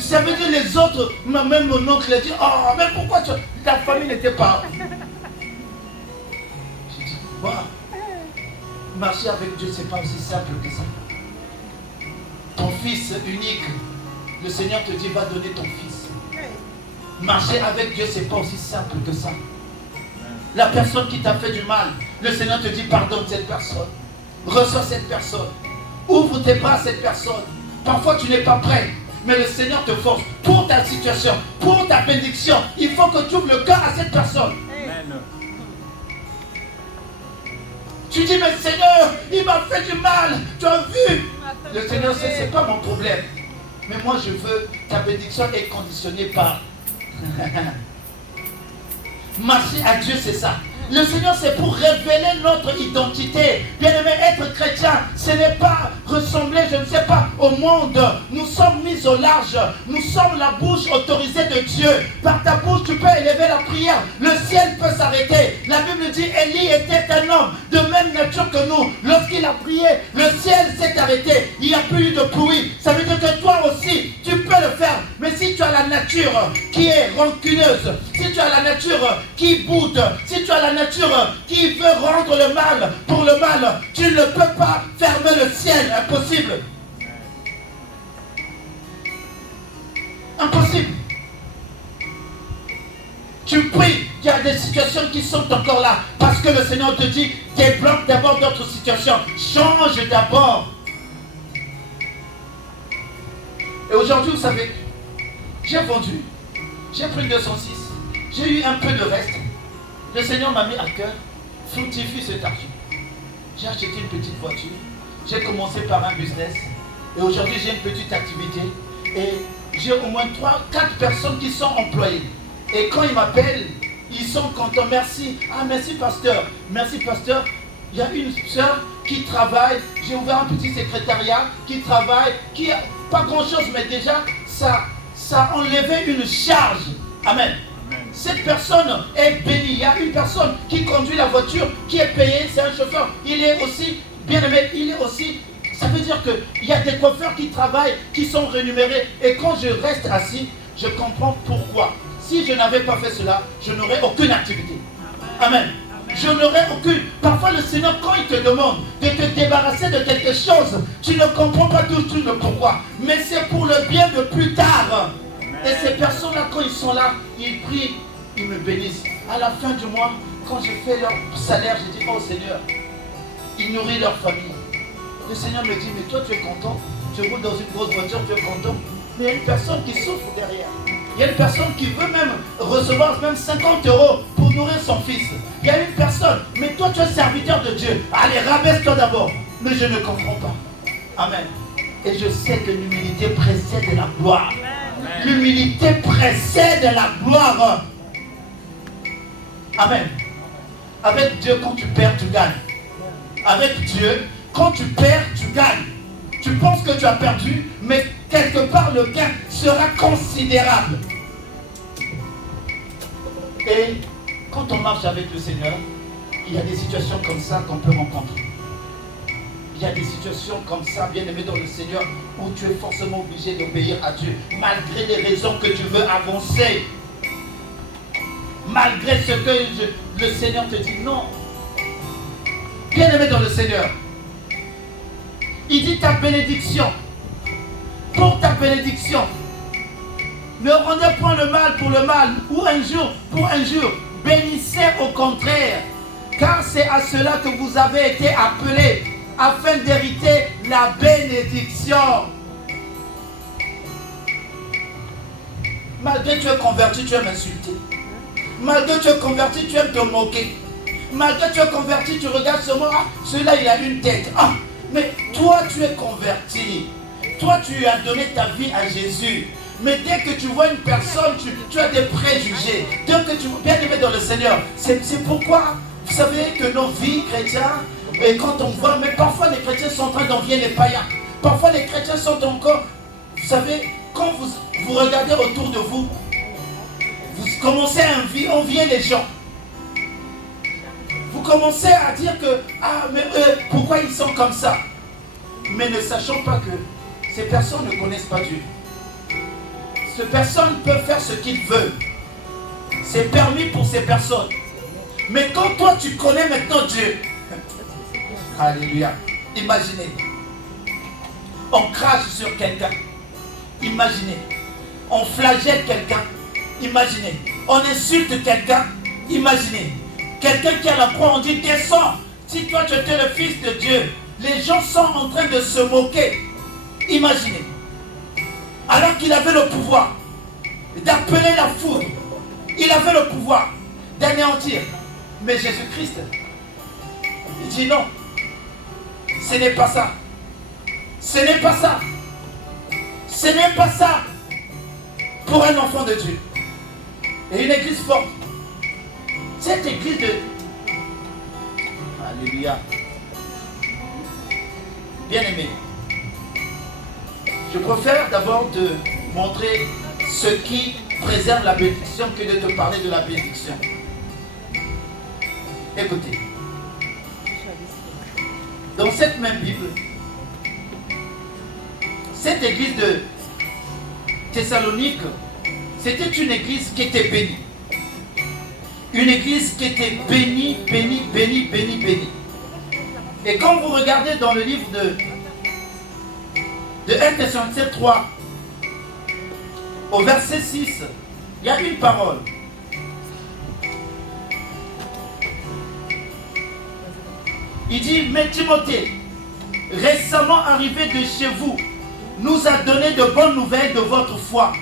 Ça veut dire les autres, même mon oncle a dit, oh, mais pourquoi ta famille n'était pas... J'ai dit, wow, marcher avec Dieu, c'est pas aussi simple que ça. Ton fils unique, le Seigneur te dit, va donner ton fils. Marcher avec Dieu, c'est pas aussi simple que ça. La personne qui t'a fait du mal, le Seigneur te dit, pardonne cette personne. Reçois cette personne. Ouvre tes bras à cette personne. Parfois, tu n'es pas prêt. Mais le Seigneur te force pour ta situation, pour ta bénédiction. Il faut que tu ouvres le cœur à cette personne. Amen. Tu dis, mais Seigneur, il m'a fait du mal. Tu as vu? Le Seigneur sait, c'est pas mon problème. Mais moi, je veux ta bénédiction est conditionnée par... Marcher à Dieu, c'est ça. Le Seigneur, c'est pour révéler notre identité. Bien-aimé, être chrétien, ce n'est pas ressembler, je ne sais pas, au monde. Nous sommes mis au large. Nous sommes la bouche autorisée de Dieu. Par ta bouche, tu peux élever la prière. Le ciel peut s'arrêter. La Bible dit, Élie était un homme de même nature que nous. Lorsqu'il a prié, le ciel s'est arrêté. Il n'y a plus eu de pluie. Ça veut dire que toi aussi, tu peux le faire. Mais si tu as la nature nature qui est rancuneuse, si tu as la nature qui boude, si tu as la nature qui veut rendre le mal pour le mal, tu ne peux pas fermer le ciel. Impossible. Impossible. Tu pries, il y a des situations qui sont encore là. Parce que le Seigneur te dit, débloque d'abord d'autres situations. Change d'abord. Et aujourd'hui, vous savez, j'ai vendu. J'ai pris 206. J'ai eu un peu de reste. Le Seigneur m'a mis à cœur. Fructifie cet argent. J'ai acheté une petite voiture. J'ai commencé par un business. Et aujourd'hui, j'ai une petite activité. Et j'ai au moins 3-4 personnes qui sont employées. Et quand ils m'appellent, ils sont contents. Merci. Ah, merci pasteur. Merci pasteur. Il y a une soeur qui travaille. J'ai ouvert un petit secrétariat qui travaille. Qui a pas grand chose, mais déjà, ça a enlevé une charge. Amen. Cette personne est bénie. Il y a une personne qui conduit la voiture, qui est payée, c'est un chauffeur. Il est aussi bien aimé. Il est aussi... Ça veut dire qu'il y a des coiffeurs qui travaillent, qui sont rémunérés. Et quand je reste assis, je comprends pourquoi. Si je n'avais pas fait cela, je n'aurais aucune activité. Amen. Je n'aurais aucune. Parfois le Seigneur, quand il te demande de te débarrasser de quelque chose, tu ne comprends pas du tout le pourquoi. Mais c'est pour le bien de plus tard. Et ces personnes-là, quand ils sont là, ils prient, ils me bénissent. À la fin du mois, quand je fais leur salaire, je dis, oh Seigneur, ils nourrissent leur famille. Le Seigneur me dit, mais toi tu es content, tu roules dans une grosse voiture, tu es content. Mais il y a une personne qui souffre derrière. Il y a une personne qui veut même recevoir même 50 € pour nourrir son fils. Il y a une personne, mais toi tu es serviteur de Dieu. Allez, rabaisse-toi d'abord. Mais je ne comprends pas. Amen. Et je sais que l'humilité précède la gloire. L'humilité précède la gloire. Amen. Avec Dieu, quand tu perds, tu gagnes. Avec Dieu, quand tu perds, tu gagnes. Tu penses que tu as perdu, mais quelque part le gain sera considérable. Et quand on marche avec le Seigneur, il y a des situations comme ça qu'on peut rencontrer. Il y a des situations comme ça, bien aimé dans le Seigneur, où tu es forcément obligé d'obéir à Dieu, malgré les raisons que tu veux avancer. Malgré ce que le Seigneur te dit, non. Bien aimé dans le Seigneur, il dit ta bénédiction. Pour ta bénédiction. Ne rendez point le mal pour le mal, ou un jour pour un jour. Bénissez au contraire, car c'est à cela que vous avez été appelés, afin d'hériter la bénédiction. Malgré que tu es converti, tu aimes insulter. Malgré que tu es converti, tu aimes te moquer. Malgré que tu es converti, tu regardes ce mot, ah, celui-là il a une tête. Ah, mais toi tu es converti. Toi tu as donné ta vie à Jésus. Mais dès que tu vois une personne, tu as des préjugés. Dès que tu es bien aimé dans le Seigneur, c'est pourquoi vous savez que nos vies chrétiennes, et quand on voit, mais parfois les chrétiens sont en train d'envier les païens. Parfois les chrétiens sont encore, vous savez, quand vous regardez autour de vous, vous commencez à envier les gens. Vous commencez à dire que, ah mais eux, pourquoi ils sont comme ça? Mais ne sachant pas que ces personnes ne connaissent pas Dieu. Ces personnes peuvent faire ce qu'ils veulent. C'est permis pour ces personnes. Mais quand toi tu connais maintenant Dieu, alléluia, imaginez, on crache sur quelqu'un, imaginez, on flagelle quelqu'un, imaginez, on insulte quelqu'un, imaginez, quelqu'un qui a la croix, on dit descends, si toi tu étais le fils de Dieu, les gens sont en train de se moquer, imaginez, alors qu'il avait le pouvoir d'appeler la foudre, il avait le pouvoir d'anéantir, mais Jésus-Christ, il dit non, ce n'est pas ça, ce n'est pas ça, ce n'est pas ça pour un enfant de Dieu. Et une église forte, cette église de... Alléluia. Bien aimé, je préfère d'abord te montrer ce qui préserve la bénédiction que de te parler de la bénédiction. Écoutez, dans cette même Bible, cette église de Thessalonique, c'était une église qui était bénie. Une église qui était bénie, bénie, bénie, bénie, bénie. Et quand vous regardez dans le livre de 1 Thessaloniciens 3, au verset 6, il y a une parole. Il dit, mais Timothée, récemment arrivé de chez vous, nous a donné de bonnes nouvelles de votre foi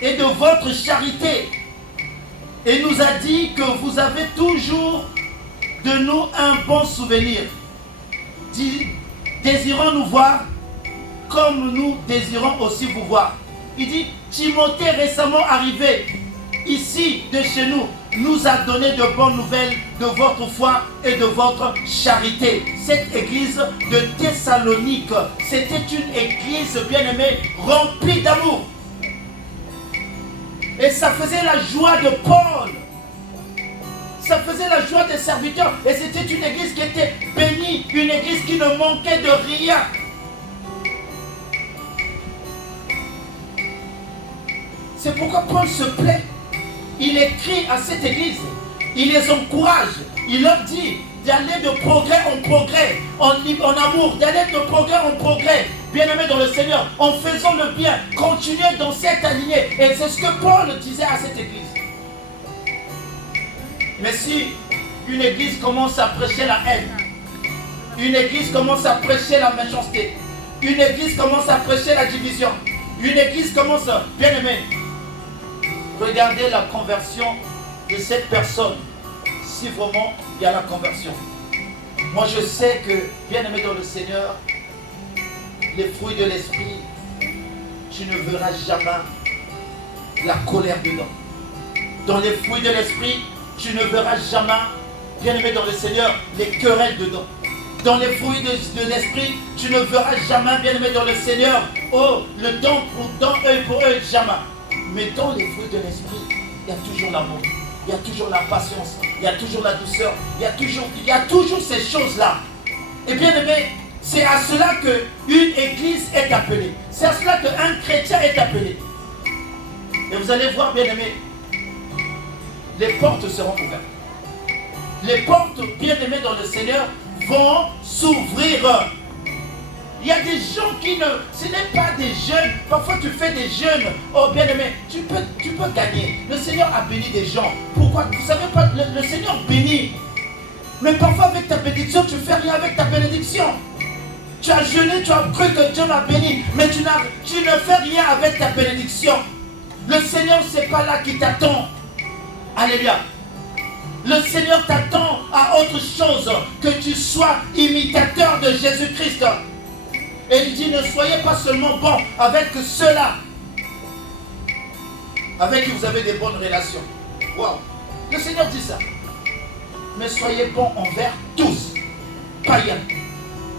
et de votre charité. Et nous a dit que vous avez toujours de nous un bon souvenir. Désirons nous voir comme nous désirons aussi vous voir. Il dit, Timothée récemment arrivé ici de chez nous, nous a donné de bonnes nouvelles de votre foi et de votre charité. Cette église de Thessalonique, c'était une église bien-aimée, remplie d'amour. Et ça faisait la joie de Paul. Ça faisait la joie des serviteurs. Et c'était une église qui était bénie, une église qui ne manquait de rien. C'est pourquoi Paul se plaît. Il écrit à cette église, il les encourage, il leur dit d'aller de progrès en progrès, en amour, d'aller de progrès en progrès, bien-aimés dans le Seigneur, en faisant le bien, continuez dans cette lignée. Et c'est ce que Paul disait à cette église. Mais si une église commence à prêcher la haine, une église commence à prêcher la méchanceté, une église commence à prêcher la division, une église commence, bien-aimés, regardez la conversion de cette personne, si vraiment il y a la conversion. Moi je sais que, bien-aimé dans le Seigneur, les fruits de l'esprit, tu ne verras jamais la colère dedans. Dans les fruits de l'esprit, tu ne verras jamais, bien-aimé dans le Seigneur, les querelles dedans. Dans les fruits de l'esprit, tu ne verras jamais, bien-aimé dans le Seigneur, oh, le don pour don, œil pour œil, jamais. Mais dans les fruits de l'esprit, il y a toujours l'amour, il y a toujours la patience, il y a toujours la douceur, il y a toujours ces choses-là. Et bien aimé, c'est à cela qu'une église est appelée. C'est à cela qu'un chrétien est appelé. Et vous allez voir, bien aimé, les portes seront ouvertes. Les portes, bien aimées dans le Seigneur, vont s'ouvrir. Il y a des gens qui ne... Ce n'est pas des jeunes. Parfois tu fais des jeunes. Oh bien-aimé, tu peux gagner. Le Seigneur a béni des gens. Pourquoi? Vous ne savez pas, le Seigneur bénit. Mais parfois avec ta bénédiction, tu ne fais rien avec ta bénédiction. Tu as jeûné, tu as cru que Dieu l'a béni. Mais tu ne fais rien avec ta bénédiction. Le Seigneur, ce n'est pas là qui t'attend. Alléluia. Le Seigneur t'attend à autre chose. Que tu sois imitateur de Jésus-Christ. Et il dit, ne soyez pas seulement bons avec ceux-là, avec qui vous avez des bonnes relations. Wow. Le Seigneur dit ça. Mais soyez bons envers tous. Païens.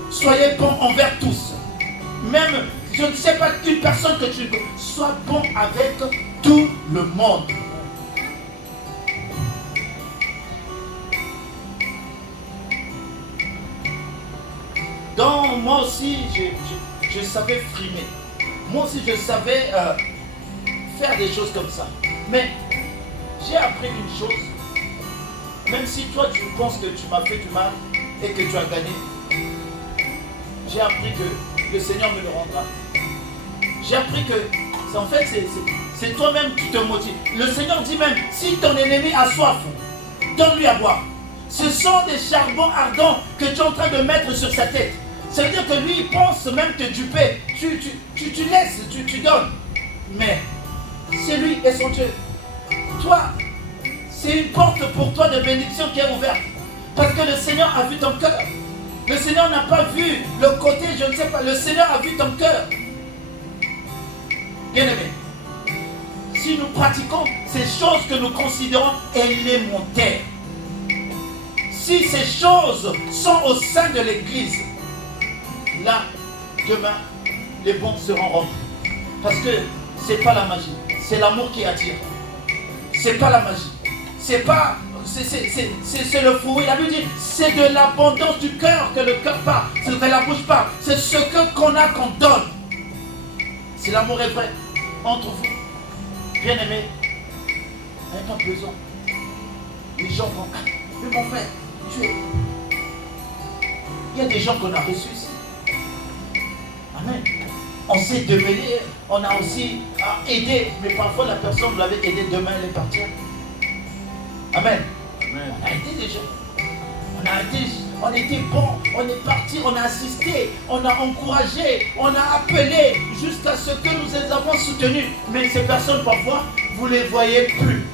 Soyez bons envers tous. Même, je ne sais pas qu'une personne que tu... Sois bon avec tout le monde. Donc moi aussi, je savais frimer. Moi aussi, je savais faire des choses comme ça. Mais j'ai appris une chose. Même si toi, tu penses que tu m'as fait du mal et que tu as gagné, j'ai appris que le Seigneur me le rendra. J'ai appris que, en fait, c'est toi-même qui te motive. Le Seigneur dit même, si ton ennemi a soif, donne-lui à boire. Ce sont des charbons ardents que tu es en train de mettre sur sa tête. Ça veut dire que lui, il pense même te duper. Tu laisses, tu donnes. Mais c'est lui et son Dieu. Toi, c'est une porte pour toi de bénédiction qui est ouverte. Parce que le Seigneur a vu ton cœur. Le Seigneur n'a pas vu le côté, je ne sais pas. Le Seigneur a vu ton cœur. Bien-aimé, si nous pratiquons ces choses que nous considérons élémentaires, si ces choses sont au sein de l'église, là, demain, les bons seront remplis. Parce que ce n'est pas la magie, c'est l'amour qui attire. C'est pas la magie. C'est pas... C'est le fruit. La Bible dit, c'est de l'abondance du cœur que le cœur part. C'est de la bouche part. C'est ce qu'on a qu'on donne. Si l'amour est vrai entre vous, Bien-aimé, elle n'a pas besoin. Les gens vont, mais mon frère, tu es. Il y a des gens qu'on a reçus ici. Amen. On s'est démêlé, on a aussi aidé, mais parfois la personne, vous l'avez aidé, demain elle est partie. Amen. Amen. On a aidé des gens. On était bons, on est parti, on a assisté, on a encouragé, on a appelé jusqu'à ce que nous les avons soutenus. Mais ces personnes, parfois, vous ne les voyez plus.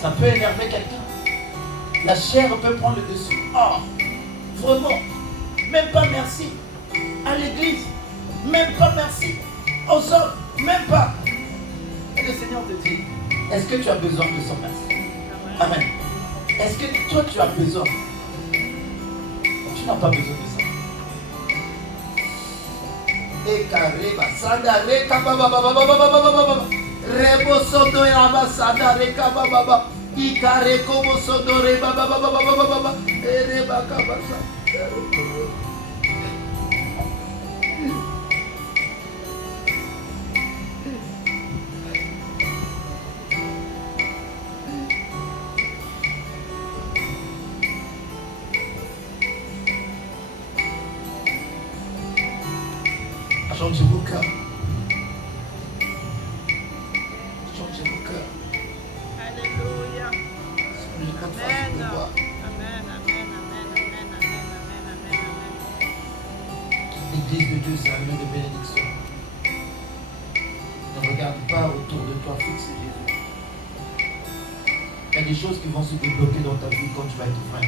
Ça peut énerver quelqu'un. La chair peut prendre le dessus. Oh, vraiment, même pas merci à l'église, même pas merci aux hommes, même pas. Et le Seigneur te dit, est-ce que tu as besoin de son merci? Amen. Est-ce que toi tu as besoin? Tu n'as pas besoin de ça. Et carré, basada, reka, baba, baba, baba, baba, baba, rebo soto et abasada, reka, baba, baba, ikare, kobo soto, reba, baba, baba, baba, baba, et reba, kabasa. Changez vos cœurs. Changez vos cœurs. Alléluia. Amen. Amen, amen, amen, amen, amen, amen. L'église de Dieu, c'est un lieu de bénédiction. Ne regarde pas autour de toi, fixe Jésus. Il y a des choses qui vont se débloquer dans ta vie quand tu vas être vrai.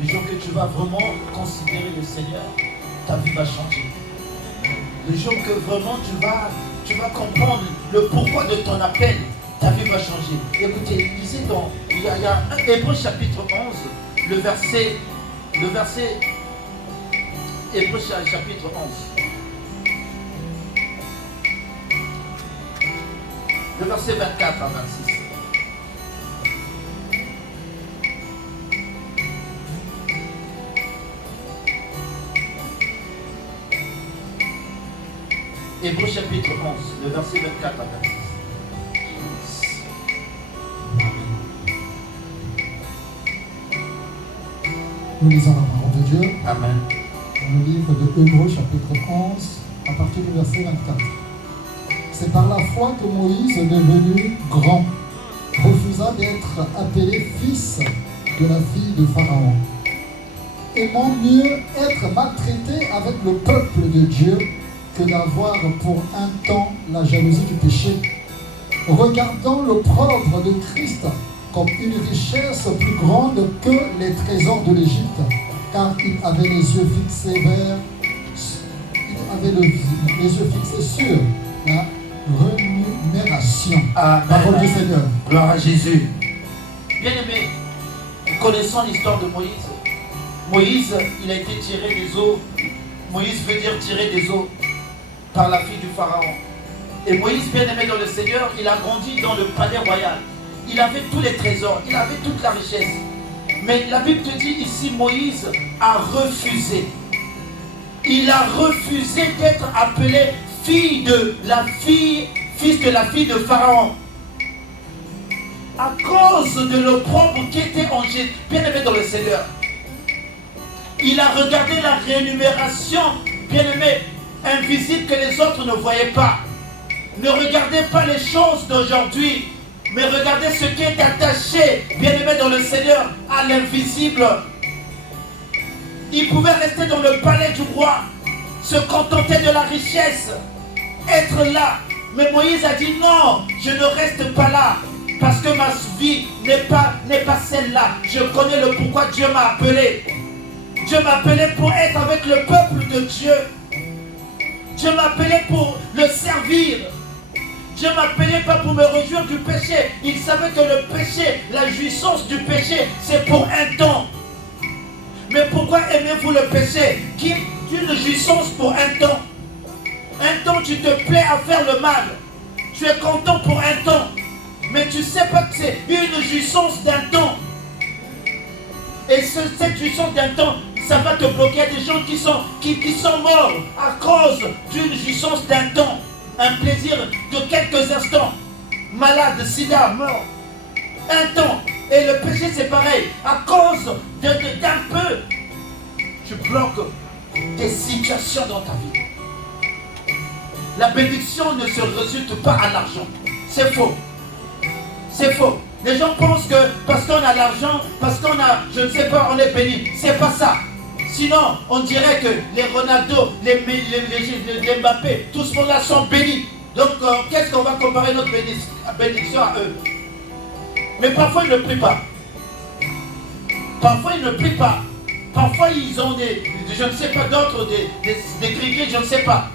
Le jour que tu vas vraiment considérer le Seigneur, ta vie va changer. Le jour que vraiment tu vas comprendre le pourquoi de ton appel, ta vie va changer. Écoutez, lisez dans, il y a un Hébreux chapitre 11, le verset, Hébreux chapitre 11. Le verset 24 à 26. Hébreux chapitre 11, le verset 24 à 26. Nous lisons la parole de Dieu. Amen. Dans le livre de Hébreux chapitre 11, à partir du verset 24. C'est par la foi que Moïse, devenu grand, refusa d'être appelé fils de la fille de Pharaon, aimant mieux être maltraité avec le peuple de Dieu que d'avoir pour un temps la jalousie du péché, regardant l'opprobre de Christ comme une richesse plus grande que les trésors de l'Égypte, car il avait les yeux fixés sur la rémunération. Amen. Parole du Seigneur. Gloire à Jésus. Bien-aimés, connaissons l'histoire de Moïse. Moïse, il a été tiré des eaux. Moïse veut dire tirer des eaux par la fille du Pharaon. Et Moïse, bien-aimé dans le Seigneur, il a grandi dans le palais royal. Il avait tous les trésors, il avait toute la richesse. Mais la Bible te dit ici, Moïse a refusé. Il a refusé d'être appelé fils de la fille de Pharaon. À cause de l'opprobre qui était en Jésus, bien-aimé dans le Seigneur. Il a regardé la rémunération, bien-aimé, invisible que les autres ne voyaient pas. Ne regardez pas les choses d'aujourd'hui, mais regardez ce qui est attaché, bien-aimé dans le Seigneur, à l'invisible. Il pouvait rester dans le palais du roi, se contenter de la richesse, être là. Mais Moïse a dit non, je ne reste pas là, parce que ma vie n'est pas celle-là. Je connais le pourquoi Dieu m'a appelé. Dieu m'a appelé pour être avec le peuple de Dieu. Dieu m'a appelé pour le servir. Dieu m'a appelé pas pour me réjouir du péché. Il savait que le péché, la jouissance du péché, c'est pour un temps. Mais pourquoi aimez-vous le péché qui est une jouissance pour un temps? Un temps, tu te plais à faire le mal. Tu es content pour un temps. Mais tu ne sais pas que c'est une jouissance d'un temps. Et cette jouissance d'un temps, ça va te bloquer. Il y a des gens qui sont morts à cause d'une jouissance d'un temps. un plaisir de quelques instants. Malade, sida, mort. Un temps. Et le péché c'est pareil. À cause d'un peu, tu bloques des situations dans ta vie. La bénédiction ne se résulte pas à l'argent. C'est faux. C'est faux. Les gens pensent que parce qu'on a l'argent, parce qu'on a, je ne sais pas, on est béni. C'est pas ça. Sinon, on dirait que les Ronaldo, les Mbappé, tout ce monde-là sont bénis. Donc, qu'est-ce qu'on va comparer notre bénédiction à eux? Mais parfois, ils ne prient pas. Parfois, ils ne prient pas. Parfois, ils ont je ne sais pas, d'autres, des criquets, je ne sais pas.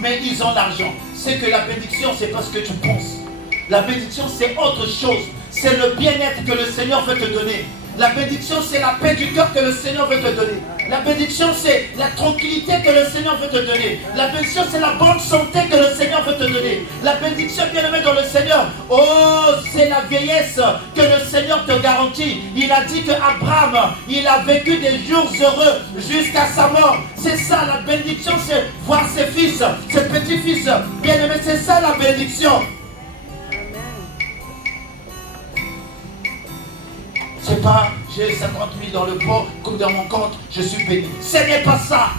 Mais ils ont l'argent. C'est que la bénédiction, c'est pas ce que tu penses. La bénédiction, c'est autre chose. C'est le bien-être que le Seigneur veut te donner. La bénédiction, c'est la paix du cœur que le Seigneur veut te donner. La bénédiction, c'est la tranquillité que le Seigneur veut te donner. La bénédiction, c'est la bonne santé que le Seigneur veut te donner. La bénédiction, bien aimé dans le Seigneur, oh, c'est la vieillesse que le Seigneur te garantit. Il a dit qu'Abraham, il a vécu des jours heureux jusqu'à sa mort. C'est ça la bénédiction, c'est voir ses fils, ses petits-fils. Bien aimé, c'est ça la bénédiction. C'est pas j'ai 50 000 dans le pot, comme dans mon compte, je suis béni. Ce n'est pas ça.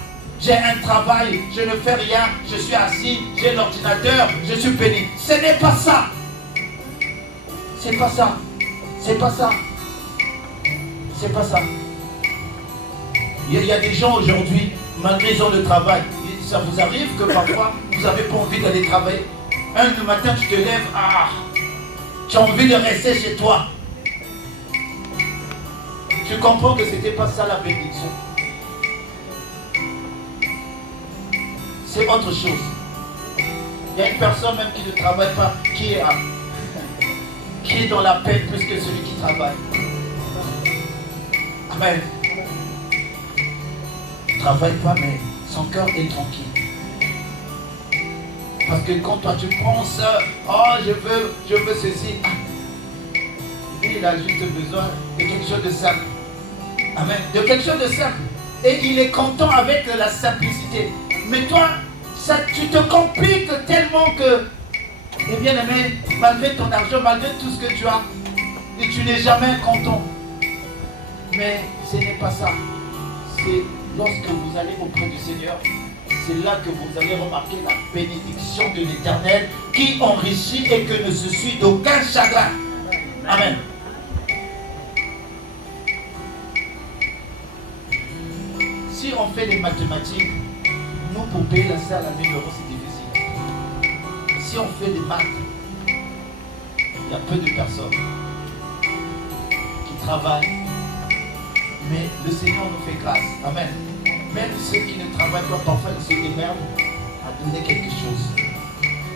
J'ai un travail, je ne fais rien, je suis assis, j'ai l'ordinateur, je suis béni. Ce n'est pas ça. C'est pas ça. C'est pas ça. C'est pas ça. Il y a des gens aujourd'hui, malgré ils ont le travail, ça vous arrive que parfois vous n'avez pas envie d'aller travailler. Le matin tu te lèves, tu as envie de rester chez toi. Tu comprends que ce n'était pas ça la bénédiction. C'est autre chose. Il y a une personne même qui ne travaille pas, qui est dans la paix plus que celui qui travaille. Amen. Il ne travaille pas, mais son cœur est tranquille. Parce que quand toi tu penses, oh je veux ceci, lui il a juste besoin de quelque chose de simple. Amen. De quelque chose de simple. Et il est content avec la simplicité. Mais toi, tu te compliques tellement que, eh bien aimé, malgré ton argent, malgré tout ce que tu as, et tu n'es jamais content. Mais ce n'est pas ça. C'est lorsque vous allez auprès du Seigneur, c'est là que vous allez remarquer la bénédiction de l'Éternel qui enrichit et que ne se suit d'aucun chagrin. Amen. Si on fait des mathématiques, nous pour payer la salle à 1000 €, c'est difficile. Si on fait des maths, il y a peu de personnes qui travaillent, mais le Seigneur nous fait grâce. Amen. Même ceux qui ne travaillent pas, parfois ils se démerdent à donner quelque chose.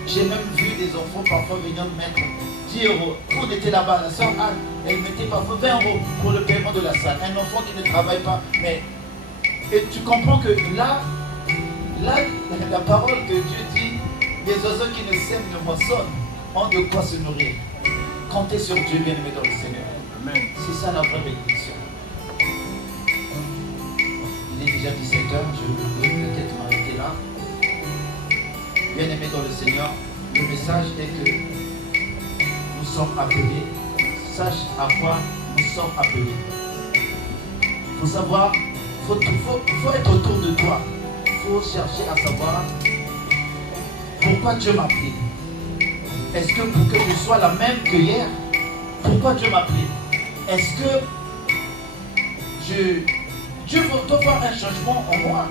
J'ai même vu des enfants parfois venir mettre 10 €. On était là-bas, la soeur Anne, elle mettait parfois 20 € pour le paiement de la salle. Un enfant qui ne travaille pas, mais... Et tu comprends que là, la parole que Dieu dit, les oiseaux qui ne sèment ne moissonnent, ont de quoi se nourrir. Comptez sur Dieu, bien-aimé dans le Seigneur. Amen. C'est ça la vraie bénédiction. Il est déjà 17 h, je vais peut-être m'arrêter là. Bien-aimé dans le Seigneur, le message est que nous sommes appelés. Sache à quoi nous sommes appelés. Il faut savoir. Il faut être autour de toi. Il faut chercher à savoir pourquoi Dieu m'a pris. Est-ce que pour que je sois la même que hier? Pourquoi Dieu m'a pris? Est-ce que Dieu doit voir un changement en moi?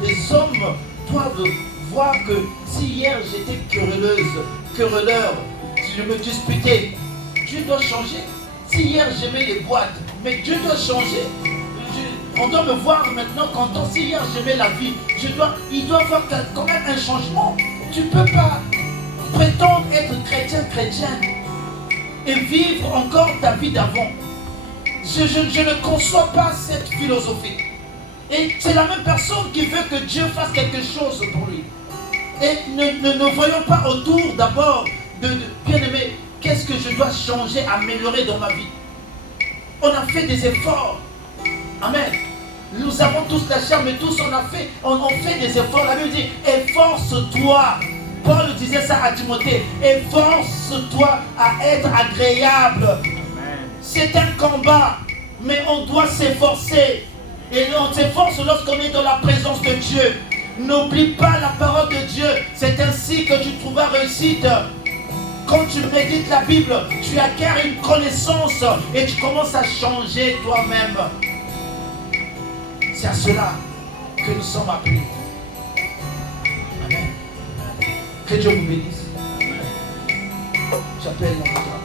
Les hommes doivent voir que si hier j'étais querelleur, si je me disputais, Dieu doit changer. Si hier j'aimais les boîtes, mais Dieu doit changer. On doit me voir maintenant content. Si hier j'aimais la vie, il doit voir quand même un changement. Tu ne peux pas prétendre être chrétien et vivre encore ta vie d'avant. Je ne conçois pas cette philosophie. Et c'est la même personne qui veut que Dieu fasse quelque chose pour lui. Et ne voyons pas autour d'abord de bien aimé, qu'est-ce que je dois changer, améliorer dans ma vie. On a fait des efforts. Amen. Nous avons tous la chair, mais tous on fait des efforts. La Bible dit, efforce-toi. Paul disait ça à Timothée, efforce-toi à être agréable. C'est un combat, mais on doit s'efforcer. Et on s'efforce lorsqu'on est dans la présence de Dieu. N'oublie pas la parole de Dieu. C'est ainsi que tu trouveras réussite. Quand tu médites la Bible, tu acquiers une connaissance et tu commences à changer toi-même. C'est à cela que nous sommes appelés. Amen. Que Dieu vous bénisse. J'appelle notre